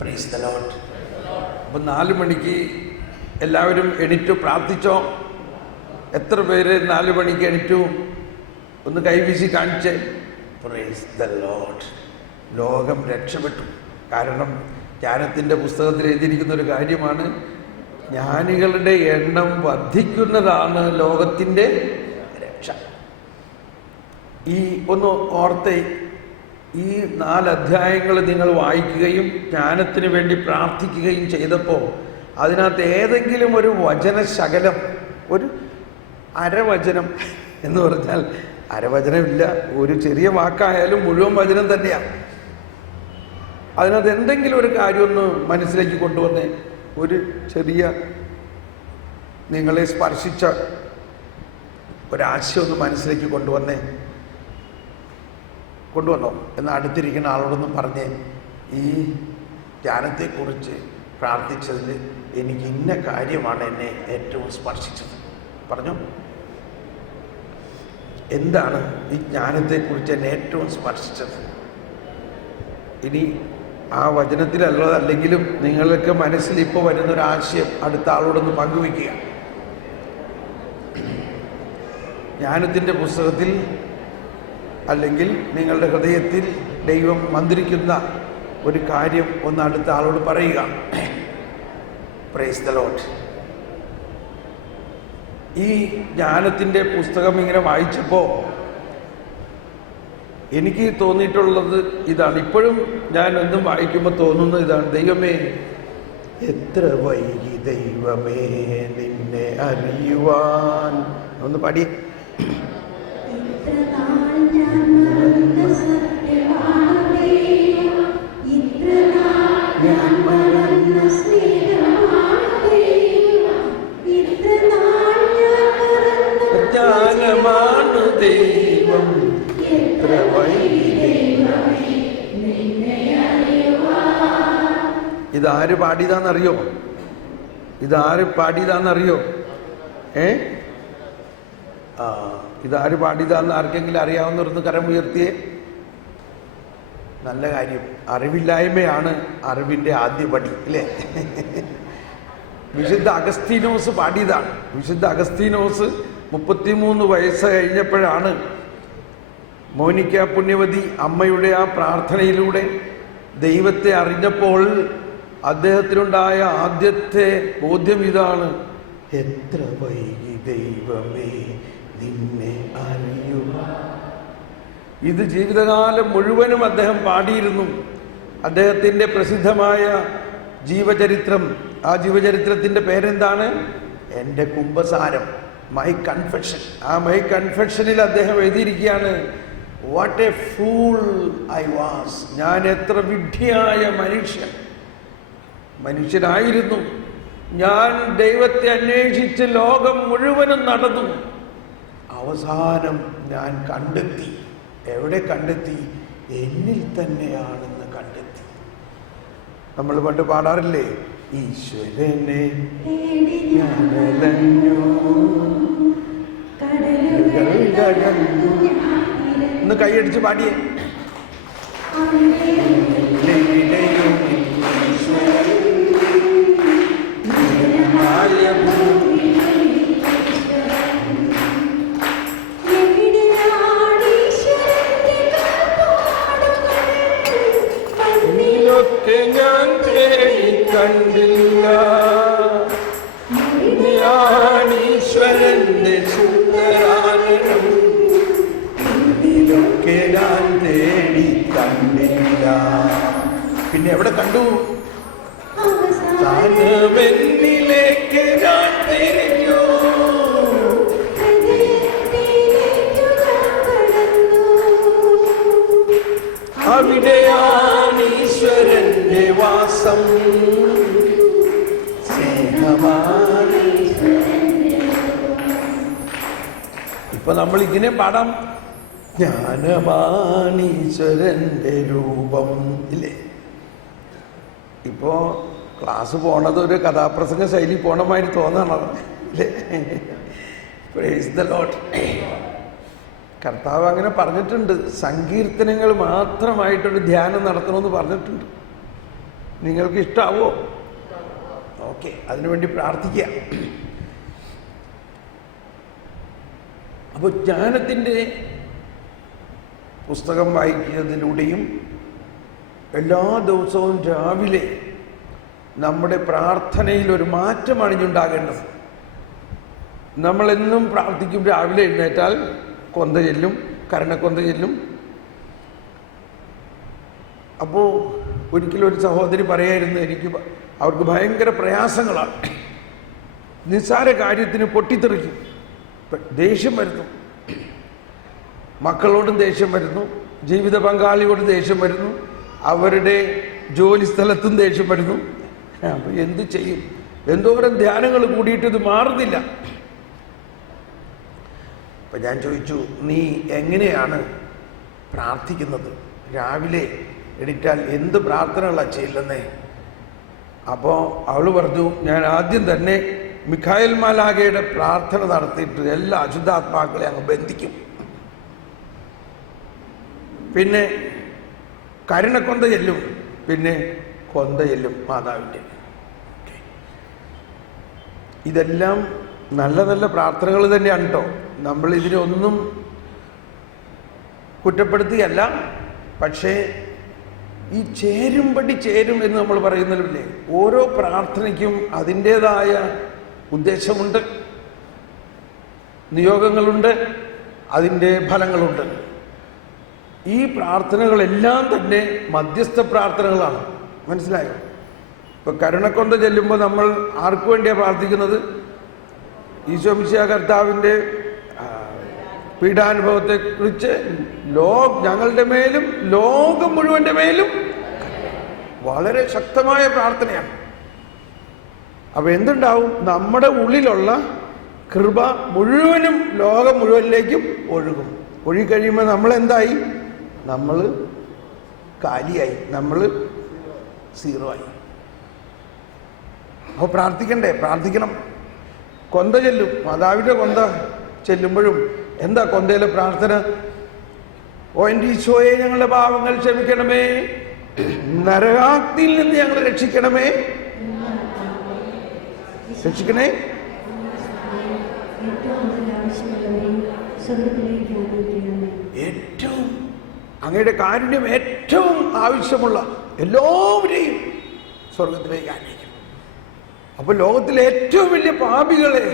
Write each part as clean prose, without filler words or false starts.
Praise the Lord. അപ്പം 4 മണിക്ക് എല്ലാവരും എണീറ്റു പ്രാർത്ഥിച്ചോ? എത്ര പേര് 4 മണിക്ക് എണീറ്റു? ഒന്ന് കൈവീശി കാണിച്ചേ. Praise the Lord. ലോകം രക്ഷപ്പെട്ടു. കാരണം ജ്ഞാനത്തിൻ്റെ പുസ്തകത്തിൽ എഴുതിയിരിക്കുന്ന ഒരു കാര്യമാണ്, ജ്ഞാനികളുടെ എണ്ണം വർദ്ധിക്കുന്നതാണ് ലോകത്തിൻ്റെ രക്ഷ. ഒന്ന് ഓർത്തെ, ഈ 4 അധ്യായങ്ങൾ നിങ്ങൾ വായിക്കുകയും ജ്ഞാനത്തിന് വേണ്ടി പ്രാർത്ഥിക്കുകയും ചെയ്തപ്പോൾ അതിനകത്ത് ഏതെങ്കിലും ഒരു വചനശകലം, ഒരു അരവചനം എന്ന് പറഞ്ഞാൽ അരവചനമില്ല, ഒരു ചെറിയ വാക്കായാലും മുഴുവൻ വചനം തന്നെയാണ്. അതിനകത്ത് എന്തെങ്കിലും ഒരു കാര്യം ഒന്ന് മനസ്സിലേക്ക് കൊണ്ടുവന്നേ, ഒരു ചെറിയ നിങ്ങളെ സ്പർശിച്ച ഒരാശയം ഒന്ന് മനസ്സിലേക്ക് കൊണ്ടുവന്നോ എന്ന് അടുത്തിരിക്കുന്ന ആളോടൊന്നും പറഞ്ഞേ, ഈ ജ്ഞാനത്തെക്കുറിച്ച് പ്രാർത്ഥിച്ചതിൽ എനിക്ക് ഇന്ന കാര്യമാണ് എന്നെ ഏറ്റവും സ്പർശിച്ചത്. പറഞ്ഞു, എന്താണ് ഈ ജ്ഞാനത്തെക്കുറിച്ച് എന്നെ ഏറ്റവും സ്പർശിച്ചത്? ഇനി ആ വചനത്തിലുള്ളതല്ലെങ്കിലും നിങ്ങൾക്ക് മനസ്സിൽ ഇപ്പോൾ വരുന്നൊരാശയം അടുത്ത ആളോടൊന്ന് പങ്കുവയ്ക്കുക. ജ്ഞാനത്തിൻ്റെ പുസ്തകത്തിൽ അല്ലെങ്കിൽ നിങ്ങളുടെ ഹൃദയത്തിൽ ദൈവം മന്ത്രിക്കുന്ന ഒരു കാര്യം ഒന്ന് അടുത്ത ആളോട് പറയുക. Praise the Lord. ഈ ജ്ഞാനത്തിൻ്റെ പുസ്തകം ഇങ്ങനെ വായിച്ചപ്പോൾ എനിക്ക് തോന്നിയിട്ടുള്ളത് ഇതാണ്. ഇപ്പോഴും ഞാൻ എന്തും വായിക്കുമ്പോൾ തോന്നുന്നത് ഇതാണ്, ദൈവമേ എത്ര വൈകി ദൈവമേ നിന്നെ അറിയുവാൻ. ഒന്ന് പാടി. ജ്ഞാനമാണ് ദൈവം എത്ര വൈകി. ഇതാര് പാടിയതാന്നറിയോ? ഇതാര് പാടിയതാന്നറിയോ? ഇതാര് പാടിയതാന്ന് ആർക്കെങ്കിലും അറിയാവുന്നവരൊന്ന് കരം ഉയർത്തിയേ. നല്ല കാര്യം. അറിവില്ലായ്മയാണ് അറിവിൻ്റെ ആദ്യപടി, അല്ലേ? വിശുദ്ധ അഗസ്തീനോസ് പാടിയതാണ്. വിശുദ്ധ അഗസ്തീനോസ് 33 വയസ്സ് കഴിഞ്ഞപ്പോഴാണ് മോനിക്ക പുണ്യവതി അമ്മയുടെ ആ പ്രാർത്ഥനയിലൂടെ ദൈവത്തെ അറിഞ്ഞപ്പോൾ അദ്ദേഹത്തിനുണ്ടായ ആദ്യത്തെ ബോധ്യം ഇതാണ്, എത്ര വൈകി ദൈവമേ നിന്നെ അറിയുക. ഇത് ജീവിതകാലം മുഴുവനും അദ്ദേഹം പാടിയിരുന്നു. അദ്ദേഹത്തിൻ്റെ പ്രസിദ്ധമായ ജീവചരിത്രം, ആ ജീവചരിത്രത്തിൻ്റെ പേരെന്താണ്? എൻ്റെ കുംഭസാരം, മൈ കൺഫെഷൻ. ആ മൈ കൺഫെഷനിൽ അദ്ദേഹം എഴുതിയിരിക്കുകയാണ്, what a fool I was. ഞാൻ എത്ര വിഡ്ഢിയായ മനുഷ്യനായിരുന്നു. ഞാൻ ദൈവത്തെ അന്വേഷിച്ച് ലോകം മുഴുവനും നടന്നു. അവസാനം ഞാൻ കണ്ടെത്തി. എവിടെ കണ്ടെത്തി? എന്നിൽ തന്നെയാണെന്ന് കണ്ടെത്തി. നമ്മൾ പണ്ട് പാടാറില്ലേ, ഈശ്വരനെ ഞാനലഞ്ഞു ഒന്ന് കൈയടിച്ച് പാടിയേ. ഞാൻ തേടി കണ്ടില്ല, ഞാനീശ്വരന്റെ സുന്ദരാനനം ഇതിലൊക്കെ ഞാൻ തേടി കണ്ടില്ല. പിന്നെ എവിടെ കണ്ടു? താനവെന്നിലേക്ക് ഞാൻ തിരിഞ്ഞു, അവിടെയാണ് ഈശ്വരന്റെ വാസം. ഇപ്പൊ നമ്മൾ ഇങ്ങനെ പാടാം, ജ്ഞാനമാണീശ്വരന്റെ രൂപം, ഇല്ലേ? ഇപ്പോ ക്ലാസ് പോണത് ഒരു കഥാപ്രസംഗ ശൈലി പോണമാതിരി തോന്നണം, അല്ലേ? Praise the Lord. കർത്താവ് അങ്ങനെ പറഞ്ഞിട്ടുണ്ട്. സങ്കീർത്തനങ്ങൾ മാത്രമായിട്ടൊരു ധ്യാനം നടത്തണമെന്ന് പറഞ്ഞിട്ടുണ്ട്. നിങ്ങൾക്ക് ഇഷ്ടാവോ? ഓക്കെ, അതിനുവേണ്ടി പ്രാർത്ഥിക്കുക. അപ്പോൾ ജ്ഞാനത്തിൻ്റെ പുസ്തകം വായിക്കുന്നതിലൂടെയും എല്ലാ ദിവസവും രാവിലെ നമ്മുടെ പ്രാർത്ഥനയിൽ ഒരു മാറ്റമാണ് ഇനിയുണ്ടാകേണ്ടത്. നമ്മളെന്നും പ്രാർത്ഥിക്കും, രാവിലെ എഴുന്നേറ്റാൽ കൊന്ത ചെല്ലും, കരണക്കൊന്ത ചെല്ലും. അപ്പോൾ ഒരിക്കലും ഒരു സഹോദരി പറയായിരുന്നു, അവർക്ക് ഭയങ്കര പ്രയാസങ്ങളാണ്, നിസ്സാര കാര്യത്തിന് പൊട്ടിത്തെറിക്കും, ദേഷ്യം വരുന്നു, മക്കളോടും ദേഷ്യം വരുന്നു, ജീവിത പങ്കാളിയോടും ദേഷ്യം വരുന്നു, അവരുടെ ജോലി സ്ഥലത്തും ദേഷ്യം വരുന്നു. അപ്പോൾ എന്ത് ചെയ്യും? എന്തോരം ധ്യാനങ്ങൾ കൂടിയിട്ട് ഇത് മാറുന്നില്ല. അപ്പം ഞാൻ ചോദിച്ചു, നീ എങ്ങനെയാണ് പ്രാർത്ഥിക്കുന്നത്? രാവിലെ എണീറ്റാൽ എന്ത് പ്രാർത്ഥനകളാണ് ചെയ്യുന്നേ? അപ്പോൾ അവൾ പറഞ്ഞു, ഞാൻ ആദ്യം തന്നെ മിഖായേൽ മാലാഖയുടെ പ്രാർത്ഥന നടത്തിയിട്ട് എല്ലാ അശുദ്ധാത്മാക്കളെ അങ്ങ് ബന്ധിക്കും. പിന്നെ കരുണക്കൊന്ത ചെല്ലും, പിന്നെ കൊന്ത ചെല്ലും മാതാവിൻ്റെ. ഇതെല്ലാം നല്ല നല്ല പ്രാർത്ഥനകൾ തന്നെയാണ് കേട്ടോ. നമ്മൾ ഇതിനൊന്നും കുറ്റപ്പെടുത്തിയല്ല. പക്ഷേ ഈ ചേരുംപടി ചേരും എന്ന് നമ്മൾ പറയുന്നതില്ലേ, ഓരോ പ്രാർത്ഥനയ്ക്കും അതിൻ്റേതായ ഉദ്ദേശമുണ്ട്, നിയോഗങ്ങളുണ്ട്, അതിൻ്റെ ഫലങ്ങളുണ്ട്. ഈ പ്രാർത്ഥനകളെല്ലാം തന്നെ മധ്യസ്ഥ പ്രാർത്ഥനകളാണ്. മനസ്സിലായോ? ഇപ്പൊ കരുണക്കൊന്ത ചെല്ലുമ്പോൾ നമ്മൾ ആർക്കു വേണ്ടിയാണ് പ്രാർത്ഥിക്കുന്നത്? ഈശോ മിശിഹാ കർത്താവിൻ്റെ പീഡാനുഭവത്തെക്കുറിച്ച് ഞങ്ങളുടെ മേലും ലോകം മുഴുവൻ്റെ മേലും വളരെ ശക്തമായ പ്രാർത്ഥനയാണ്. അപ്പൊ എന്തുണ്ടാവും? നമ്മുടെ ഉള്ളിലുള്ള കൃപ മുഴുവനും ലോകം മുഴുവനിലേക്കും ഒഴുകും. ഒഴുകിക്കഴിയുമ്പോൾ നമ്മളെന്തായി? നമ്മൾ കാലിയായി, നമ്മൾ സീറോ ആയി. അപ്പോൾ പ്രാർത്ഥിക്കണ്ടേ? പ്രാർത്ഥിക്കണം. കൊന്ത ചെല്ലും, മാതാവിൻ്റെ കൊന്ത ചെല്ലുമ്പോഴും എന്താ കൊന്തയിലെ പ്രാർത്ഥന? ഓ എൻ്റെ ഈശോയെ, ഞങ്ങളുടെ പാപങ്ങൾ ക്ഷമിക്കണമേ, നരകാഗ്നിയിൽ നിന്ന് ഞങ്ങളെ രക്ഷിക്കണമേ, രക്ഷിക്കണേ. ഏറ്റവും അങ്ങയുടെ കാരുണ്യം ഏറ്റവും ആവശ്യമുള്ള എല്ലാവരെയും സ്വർഗത്തിലേക്ക് ആനയിക്കും. അപ്പൊ ലോകത്തിലെ ഏറ്റവും വലിയ പാപികളെ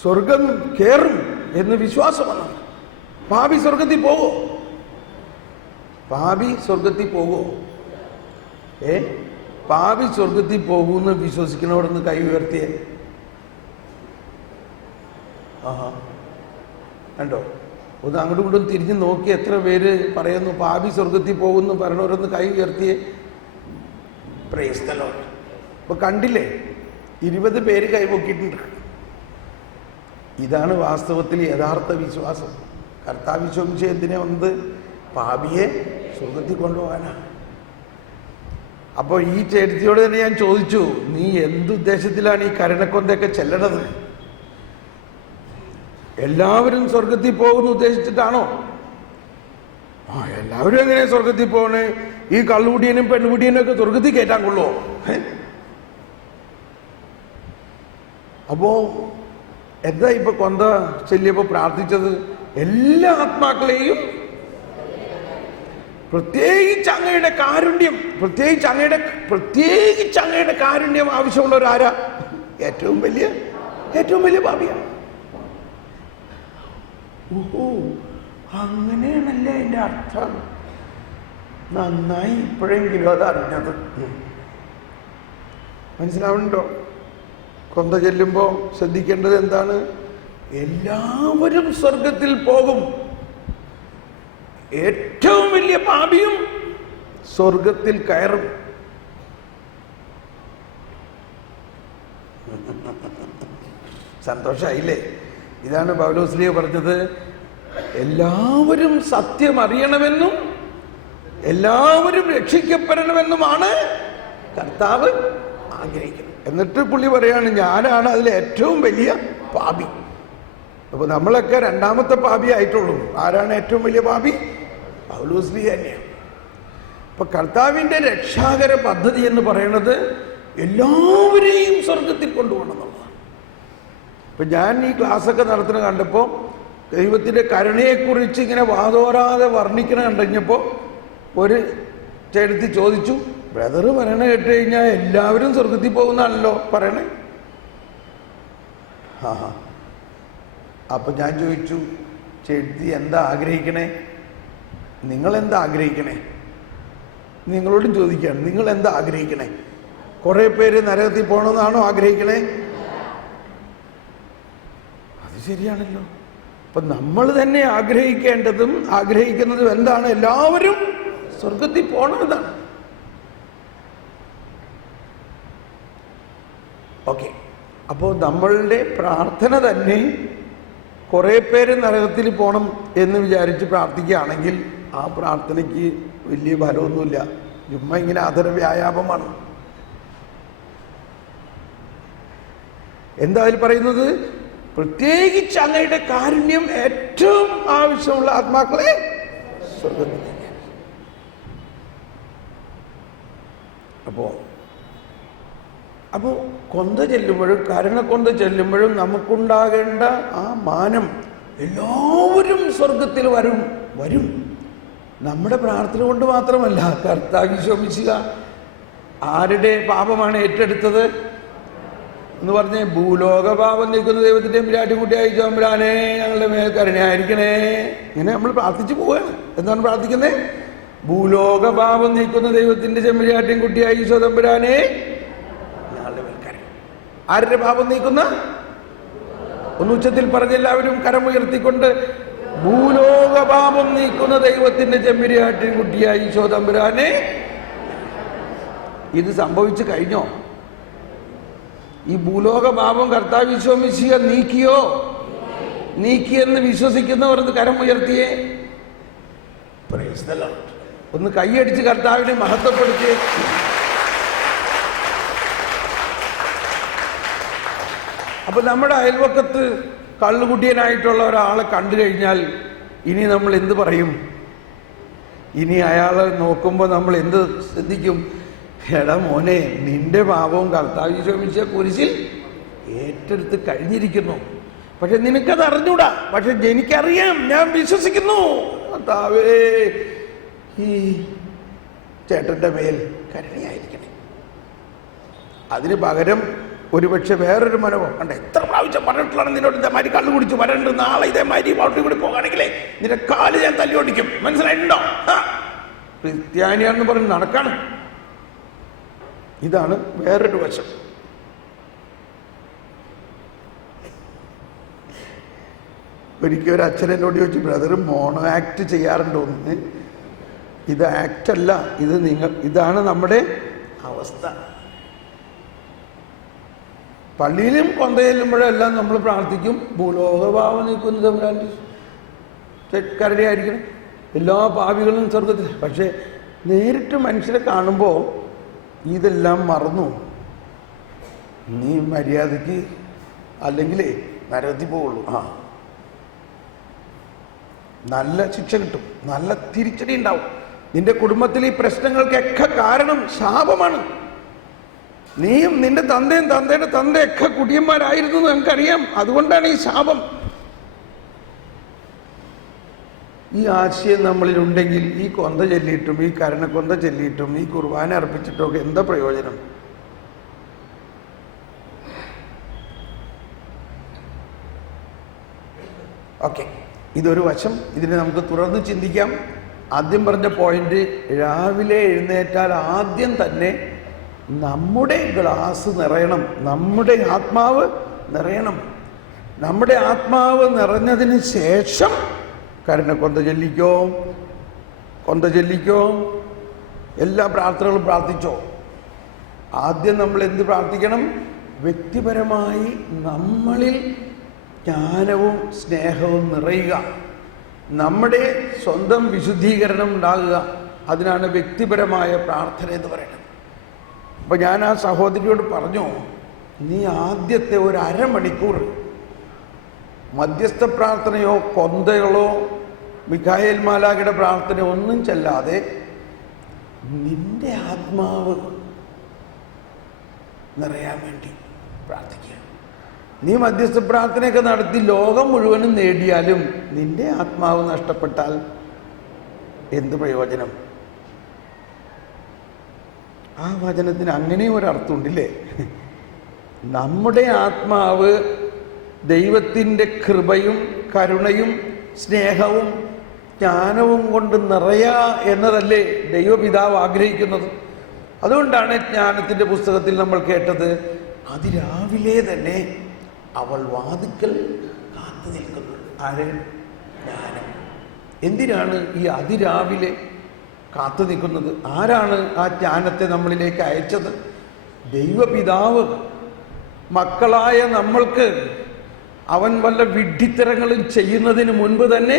സ്വർഗം കയറും എന്ന് വിശ്വാസമാണ്. പാപി സ്വർഗത്തിൽ പോവോ? പാപി സ്വർഗത്തിൽ പോവോ? പാപി സ്വർഗത്തിൽ പോകുമെന്ന് വിശ്വസിക്കണോടൊന്ന് കൈ ഉയർത്തിയേ. ആഹാ, കണ്ടോ? ഒന്ന് അങ്ങോട്ടും ഇങ്ങോട്ടും തിരിഞ്ഞ് നോക്കി എത്ര പേര് പറയുന്നു പാപി സ്വർഗത്തിൽ പോകുന്നു പറയണവരൊന്ന് കൈ ഉയർത്തിയേ. Praise the Lord. അപ്പൊ കണ്ടില്ലേ, 20 പേര് കൈപൊക്കിയിട്ടുണ്ട്. ഇതാണ് വാസ്തവത്തിൽ യഥാർത്ഥ വിശ്വാസം. കർത്താവ് വിശ്വസിച്ച് എന്തിനെ വന്നത്? പാപിയെ സ്വർഗത്തിൽ കൊണ്ടുപോകാനാണ്. അപ്പോൾ ഈ ചേട്ടത്തിയോട് തന്നെ ഞാൻ ചോദിച്ചു, നീ എന്തുദ്ദേശത്തിലാണ് ഈ കരുണക്കൊന്തയൊക്കെ ചെല്ലണത്? എല്ലാവരും സ്വർഗത്തിൽ പോകുന്ന ഉദ്ദേശിച്ചിട്ടാണോ? എല്ലാവരും എങ്ങനെ സ്വർഗത്തിൽ പോകണേ? ഈ കള്ളുകുടിയനും പെണ്ണുകുടിയനും ഒക്കെ സ്വർഗത്തിൽ കയറ്റാൻ കൊള്ളുമോ? അപ്പോ എന്താ ഇപ്പൊ കൊന്ത ചെല്ലിയപ്പോ പ്രാർത്ഥിച്ചത്? എല്ലാ ആത്മാക്കളെയും, പ്രത്യേകിച്ച് അങ്ങയുടെ കാരുണ്യം, പ്രത്യേകിച്ച് അങ്ങയുടെ കാരുണ്യം ആവശ്യമുള്ളവരാരാ? ഏറ്റവും വലിയ പാപിയാണ്. ഓഹോ, അങ്ങനെയാണല്ലേ എൻ്റെ അർത്ഥം. നന്നായി ഇപ്പോഴെങ്കിലും അത് അറിഞ്ഞത്. മനസ്സിലാവുന്നുണ്ടോ? കൊന്ത ചെല്ലുമ്പോൾ ശ്രദ്ധിക്കേണ്ടത് എന്താണ്? എല്ലാവരും സ്വർഗത്തിൽ പോകും. ഏറ്റവും വലിയ പാപിയും സ്വർഗത്തിൽ കയറും. സന്തോഷായില്ലേ? ഇതാണ് പൗലോസ്ലീഹ പറഞ്ഞത്, എല്ലാവരും സത്യം അറിയണമെന്നും എല്ലാവരും രക്ഷിക്കപ്പെടണമെന്നുമാണ് കർത്താവ് ആഗ്രഹിക്കുന്നത്. എന്നിട്ട് പുള്ളി പറയാണ്, ഞാനാണ് അതിൽ ഏറ്റവും വലിയ പാപി. അപ്പൊ നമ്മളൊക്കെ രണ്ടാമത്തെ പാപി ആയിട്ടുള്ളൂ. ആരാണ് ഏറ്റവും വലിയ പാപി? പൗലോസ്ലീഹ തന്നെയാണ്. അപ്പൊ കർത്താവിൻ്റെ രക്ഷാകര പദ്ധതി എന്ന് പറയുന്നത് എല്ലാവരെയും സ്വർഗത്തിൽ കൊണ്ടുപോകണം എന്നുള്ളതാണ്. ഇപ്പം ഞാൻ ഈ ക്ലാസ്സൊക്കെ നടത്തുന്ന കണ്ടപ്പോൾ ദൈവത്തിൻ്റെ കരുണയെക്കുറിച്ച് ഇങ്ങനെ വാതോരാതെ വർണ്ണിക്കണ കണ്ടുകഴിഞ്ഞപ്പോൾ ഒരു ചേട്ടത്തി ചോദിച്ചു, ബ്രദർ പറയണ കേട്ട് കഴിഞ്ഞാൽ എല്ലാവരും സ്വർഗത്തിൽ പോകുന്നതാണല്ലോ പറയണേ. അപ്പം ഞാൻ ചോദിച്ചു, ചേട്ടത്തി എന്താ ആഗ്രഹിക്കണേ? നിങ്ങളെന്താ ആഗ്രഹിക്കണേ? നിങ്ങളോടും ചോദിക്കുകയാണ്, നിങ്ങൾ എന്താ ആഗ്രഹിക്കണേ? കുറേ പേര് നരകത്തിൽ പോകണമെന്നാണോ ആഗ്രഹിക്കണേ? അത് ശരിയാണല്ലോ. അപ്പം നമ്മൾ തന്നെ ആഗ്രഹിക്കുന്നതും എന്താണ്? എല്ലാവരും സ്വർഗത്തിൽ പോകണമെന്നാണ്. ഓക്കെ, അപ്പോൾ നമ്മളുടെ പ്രാർത്ഥന തന്നെ കുറേ പേര് നരകത്തിൽ പോകണം എന്ന് വിചാരിച്ച് പ്രാർത്ഥിക്കുകയാണെങ്കിൽ ആ പ്രാർത്ഥനയ്ക്ക് വലിയ ഫലമൊന്നുമില്ല. ചുമ്മാ ഇങ്ങനെ അധര വ്യായാമമാണ്. എന്താ അതിൽ പറയുന്നത്? പ്രത്യേകിച്ച് അങ്ങയുടെ കാരുണ്യം ഏറ്റവും ആവശ്യമുള്ള ആത്മാക്കളെ സ്വർഗത്തിൽ. അപ്പോൾ കൊന്ത ചെല്ലുമ്പോഴും കരുണക്കൊന്ത ചെല്ലുമ്പോഴും നമുക്കുണ്ടാകേണ്ട ആ മാനം, എല്ലാവരും സ്വർഗത്തിൽ വരും. നമ്മുടെ പ്രാർത്ഥന കൊണ്ട് മാത്രമല്ല. കർത്താവ് ശോഭിക്കുക ആരുടെ പാപമാണ് ഏറ്റെടുത്തത് എന്ന് പറഞ്ഞേ? ഭൂലോക പാപം നീക്കുന്ന ദൈവത്തിൻ്റെ വിരാട്ടുകുട്ടിയായി ചോമ്പരാനെ ഞങ്ങളുടെ മേൽ കരുണയായിരിക്കണേ. ഇങ്ങനെ നമ്മൾ പ്രാർത്ഥിച്ചു പോവുകയാണ്. എന്താണ് പ്രാർത്ഥിക്കുന്നത്? ഭൂലോക പാപം നീക്കുന്ന ദൈവത്തിൻ്റെ ചെമ്പരാട്ടിൻ കുട്ടിയായി സ്വതമ്പരാനെ ഞങ്ങളുടെ മേൽ കരുണ. ആരുടെ പാപം നീക്കുന്ന? ഒന്ന് ഉച്ചത്തിൽ പറഞ്ഞ എല്ലാവരും കരമുയർത്തിക്കൊണ്ട്, ഭൂലോക പാപം നീക്കുന്ന ദൈവത്തിന്റെ ചെമ്പരാട്ടിൻ കുട്ടിയായി സ്വതമ്പരാനെ. ഇത് സംഭവിച്ചു കഴിഞ്ഞോ? ഈ ഭൂലോക പാപം കർത്താവ് വിശ്വസിക്കുക നീക്കിയെന്ന് വിശ്വസിക്കുന്നവർ കരം ഉയർത്തിയേ. ഒന്ന് കൈയടിച്ച് കർത്താവിനെ മഹത്വപ്പെടുത്തിയേ. അപ്പൊ നമ്മുടെ അയൽവക്കത്ത് കള്ളുകുട്ടിയനായിട്ടുള്ള ഒരാളെ കണ്ടു കഴിഞ്ഞാൽ ഇനി നമ്മൾ എന്ത് പറയും? ഇനി അയാളെ നോക്കുമ്പോൾ നമ്മൾ എന്ത് ശ്രദ്ധിക്കും? എടാ മോനെ, നിന്റെ പാപവും കർത്താവ് ശോഭിച്ച കുരിശിൽ ഏറ്റെടുത്ത് കഴിഞ്ഞിരിക്കുന്നു. പക്ഷെ നിനക്കത് അറിഞ്ഞൂടാ. പക്ഷെ എനിക്കറിയാം, ഞാൻ വിശ്വസിക്കുന്നു. കർത്താവേ, ഈ ചേട്ടൻ്റെ മേൽ കരുണയായിരിക്കണേ. അതിന് പകരം ഒരുപക്ഷെ വേറൊരു മനോഭാവം കണ്ട, എത്ര പ്രാവശ്യം പറഞ്ഞിട്ടുള്ളതാണ് നിന്നോട് ഇതേമാതിരി കള്ളു കുടിച്ച് വരണ്ട്, നാളെ ഇതേമാതിരി പൗട്ടി കൂടി പോകുകയാണെങ്കിലേ നിന്റെ കാല് ഞാൻ തല്ലി ഓടിക്കും. മനസ്സിലായിട്ടുണ്ടോ? ക്രിസ്ത്യാനിയാണെന്ന് പറഞ്ഞ് നടക്കാണ്. ഇതാണ് വേറൊരു വശം. ഒരിക്കൽ ഒരു അച്ഛനോട് ചോദിച്ചു, ബ്രദർ മോണോ ആക്ട് ചെയ്യാറുണ്ടോന്ന്. ഇത് ആക്റ്റല്ല, ഇതാണ് നമ്മുടെ അവസ്ഥ. പള്ളിയിലും കൊന്ത ചെല്ലുമ്പോഴെല്ലാം നമ്മൾ പ്രാർത്ഥിക്കും, ഭൂലോകഭാവം നിൽക്കുന്നത് കരുണയായിരിക്കണം, എല്ലാ പാപികളും സ്വർഗത്തിൽ. പക്ഷെ നേരിട്ട് മനുഷ്യരെ കാണുമ്പോൾ ഇതെല്ലാം മറന്നു. നീ മര്യാദയ്ക്ക് അല്ലെങ്കിലേ നരകത്തിൽ പോവുള്ളൂ. നല്ല ശിക്ഷ കിട്ടും, നല്ല തിരിച്ചടി ഉണ്ടാവും. നിന്റെ കുടുംബത്തിൽ ഈ പ്രശ്നങ്ങൾക്കൊക്കെ കാരണം ശാപമാണ്. നീയും നിന്റെ തന്തയും തന്തയുടെ തന്തയൊക്കെ കുടിയന്മാരായിരുന്നു എന്ന് നമുക്കറിയാം. അതുകൊണ്ടാണ് ഈ ശാപം. ഈ ആശയം നമ്മളിലുണ്ടെങ്കിൽ ഈ കൊന്ത ചൊല്ലിയിട്ടും ഈ കരുണക്കൊന്ത ചൊല്ലിയിട്ടും ഈ കുർബാന അർപ്പിച്ചിട്ടും ഒക്കെ എന്താ പ്രയോജനം? ഓക്കെ, ഇതൊരു വശം. ഇതിനെ നമുക്ക് തുറന്ന് ചിന്തിക്കാം. ആദ്യം പറഞ്ഞ പോയിന്റ്, രാവിലെ എഴുന്നേറ്റാൽ ആദ്യം തന്നെ നമ്മുടെ ഗ്ലാസ് നിറയണം, നമ്മുടെ ആത്മാവ് നിറയണം. നമ്മുടെ ആത്മാവ് നിറഞ്ഞതിന് ശേഷം കരുണക്കൊന്ത ചൊല്ലിക്കോ, എല്ലാ പ്രാർത്ഥനകളും പ്രാർത്ഥിച്ചോ. ആദ്യം നമ്മൾ എന്ത് പ്രാർത്ഥിക്കണം? വ്യക്തിപരമായി നമ്മളിൽ ജ്ഞാനവും സ്നേഹവും നിറയുക, നമ്മുടെ സ്വന്തം വിശുദ്ധീകരണം ഉണ്ടാകുക. അതിനാണ് വ്യക്തിപരമായ പ്രാർത്ഥന എന്ന് പറയുന്നത്. അപ്പോൾ ഞാൻ ആ സഹോദരിയോട് പറഞ്ഞു, നീ ആദ്യത്തെ ഒരു അരമണിക്കൂർ മധ്യസ്ഥ പ്രാർത്ഥനയോ കൊന്തകളോ മിഖായേൽ മാലാഖയുടെ പ്രാർത്ഥനയോ ഒന്നും ചെല്ലാതെ നിന്റെ ആത്മാവ് നിറയാൻ വേണ്ടി പ്രാർത്ഥിക്കുക. നീ മധ്യസ്ഥ പ്രാർത്ഥനയൊക്കെ നടത്തി ലോകം മുഴുവനും നേടിയാലും നിന്റെ ആത്മാവ് നഷ്ടപ്പെട്ടാൽ എന്ത് പ്രയോജനം? ആ വചനത്തിന് അങ്ങനെയും ഒരർത്ഥമുണ്ടല്ലേ? നമ്മുടെ ആത്മാവ് ദൈവത്തിൻ്റെ കൃപയും കരുണയും സ്നേഹവും ജ്ഞാനവും കൊണ്ട് നിറയാ എന്നതല്ലേ ദൈവപിതാവ് ആഗ്രഹിക്കുന്നത്. അതുകൊണ്ടാണ് ജ്ഞാനത്തിൻ്റെ പുസ്തകത്തിൽ നമ്മൾ കേട്ടത്, അതിരാവിലെ തന്നെ അവൾ വാതിക്കൽ കാത്തു നിൽക്കുന്നു. ആര്? ജ്ഞാനം. എന്തിനാണ് ഈ അതിരാവിലെ കാത്തു നിൽക്കുന്നത്? ആരാണ് ആ ജ്ഞാനത്തെ നമ്മളിലേക്ക് അയച്ചത്? ദൈവപിതാവ്. മക്കളായ നമ്മൾക്ക് അവൻ വല്ല വിഡ്ഢിത്തരങ്ങളും ചെയ്യുന്നതിന് മുൻപ് തന്നെ,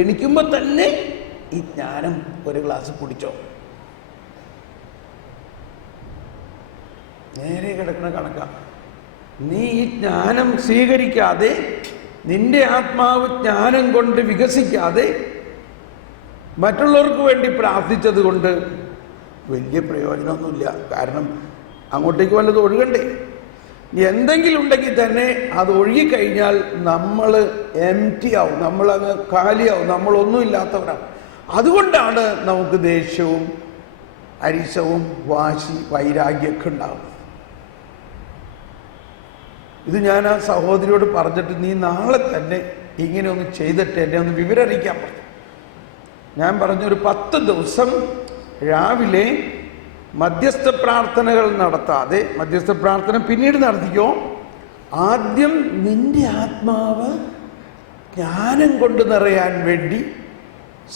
എണിക്കുമ്പോൾ തന്നെ ഈ ജ്ഞാനം ഒരു ഗ്ലാസ് കുടിച്ചോ. നേരെ കിടക്കുന്ന കണക്കാ. നീ ഈ ജ്ഞാനം സ്വീകരിക്കാതെ, നിന്റെ ആത്മാവ് ജ്ഞാനം കൊണ്ട് വികസിക്കാതെ മറ്റുള്ളവർക്ക് വേണ്ടി പ്രാർത്ഥിച്ചത് കൊണ്ട് വലിയ പ്രയോജനമൊന്നുമില്ല. കാരണം അങ്ങോട്ടേക്ക് വല്ലതും ഒഴുകണ്ടേ? എന്തെങ്കിലും ഉണ്ടെങ്കിൽ തന്നെ അത് ഒഴുകിക്കഴിഞ്ഞാൽ നമ്മൾ എംപ്റ്റി ആവും, നമ്മളങ്ങ് കാലിയാവും, നമ്മളൊന്നുമില്ലാത്തവരാവും. അതുകൊണ്ടാണ് നമുക്ക് ദേഷ്യവും അരിശവും വാശി വൈരാഗ്യമൊക്കെ ഉണ്ടാവും. ഇത് ഞാൻ ആ സഹോദരിയോട് പറഞ്ഞിട്ട്, നീ നാളെ തന്നെ ഇങ്ങനെ ഒന്ന് ചെയ്തിട്ട് എന്നെ ഒന്ന് വിവരം അറിയിക്കാൻ പറഞ്ഞു. ഞാൻ പറഞ്ഞൊരു 10 ദിവസം രാവിലെ മധ്യസ്ഥ പ്രാർത്ഥനകൾ നടത്താതെ, മധ്യസ്ഥ പ്രാർത്ഥന പിന്നീട് നടത്തിക്കോ, ആദ്യം നിന്റെ ആത്മാവ് ജ്ഞാനം കൊണ്ട് നിറയാൻ വേണ്ടി,